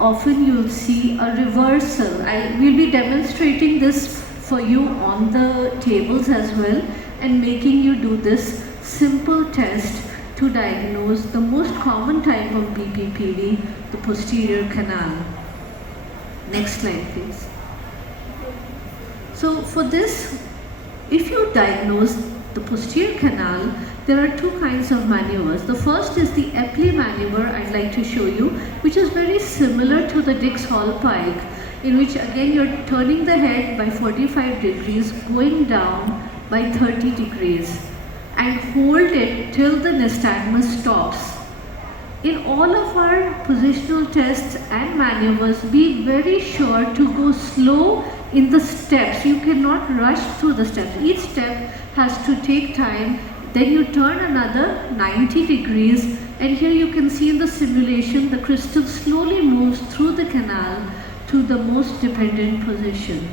often you'll see a reversal. We'll be demonstrating this for you on the tables as well, and making you do this simple test to diagnose the most common type of BPPV, the posterior canal. Next slide please. So for this, if you diagnose the posterior canal, there are two kinds of maneuvers. The first is the Epley maneuver I'd like to show you, which is very similar to the Dix-Hall pike, in which again you're turning the head by 45 degrees, going down by 30 degrees, and hold it till the nystagmus stops. In all of our positional tests and maneuvers, be very sure to go slow in the steps. You cannot rush through the steps. Each step has to take time. Then you turn another 90 degrees, and here you can see in the simulation the crystal slowly moves through the canal to the most dependent position.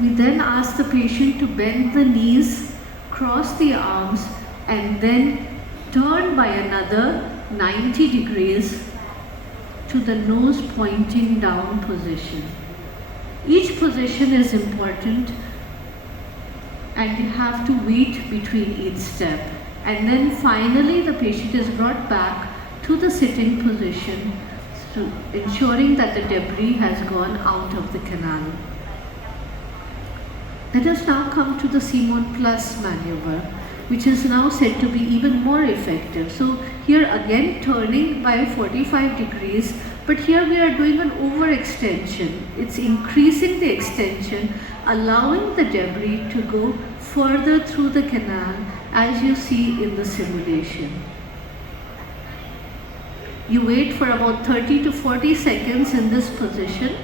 We then ask the patient to bend the knees, cross the arms, and then turn by another 90 degrees to the nose pointing down position. Each position is important, and you have to wait between each step. And then finally the patient is brought back to the sitting position, so ensuring that the debris has gone out of the canal. Let us now come to the Simon Plus maneuver, which is now said to be even more effective. So here again turning by 45 degrees, but here we are doing an overextension. It's increasing the extension, allowing the debris to go further through the canal, as you see in the simulation. You wait for about 30 to 40 seconds in this position,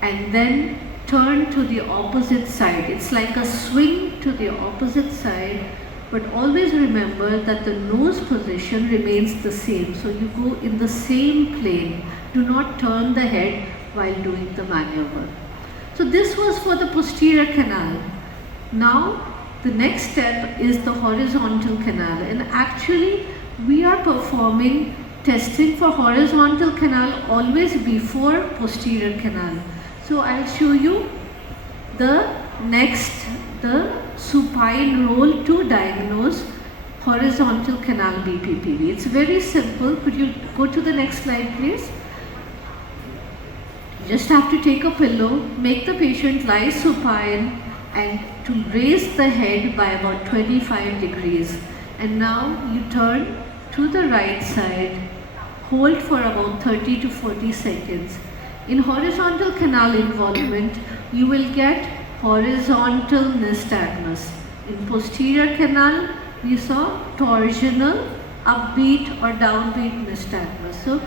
and then turn to the opposite side. It's like a swing to the opposite side, but always remember that the nose position remains the same. So you go in the same plane. Do not turn the head while doing the maneuver. So this was for the posterior canal. Now the next step is the horizontal canal, and actually we are performing testing for horizontal canal always before posterior canal. So I'll show you the supine roll to diagnose horizontal canal BPPV. It's very simple. Could you go to the next slide please? You just have to take a pillow, make the patient lie supine, and to raise the head by about 25 degrees. And now you turn to the right side, hold for about 30 to 40 seconds. In horizontal canal involvement, you will get horizontal nystagmus. In posterior canal, we saw torsional, upbeat or downbeat nystagmus. So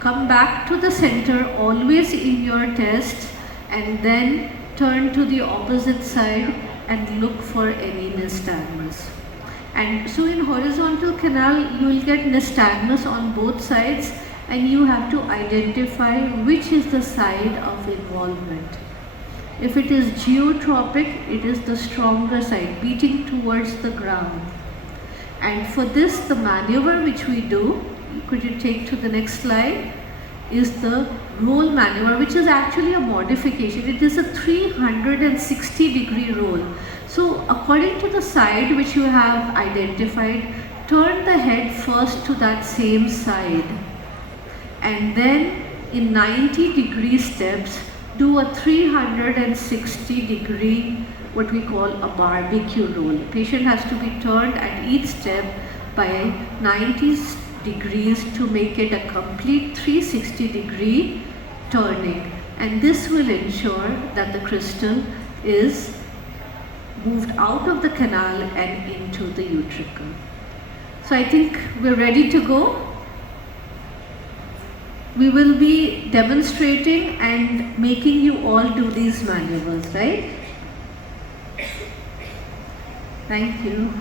come back to the center always in your test, and then turn to the opposite side and look for any nystagmus. And so in horizontal canal, you will get nystagmus on both sides, and you have to identify which is the side of involvement. If it is geotropic, it is the stronger side, beating towards the ground. And for this, the maneuver which we do, could you take to the next slide, is the roll maneuver, which is actually a modification. It is a 360 degree roll. So according to the side which you have identified, turn the head first to that same side, and then in 90 degree steps do a 360 degree, what we call a barbecue roll. The patient has to be turned at each step by 90 degrees to make it a complete 360 degree turning, and this will ensure that the crystal is moved out of the canal and into the utricle. So I think we're ready to go. We will be demonstrating and making you all do these maneuvers, right? Thank you.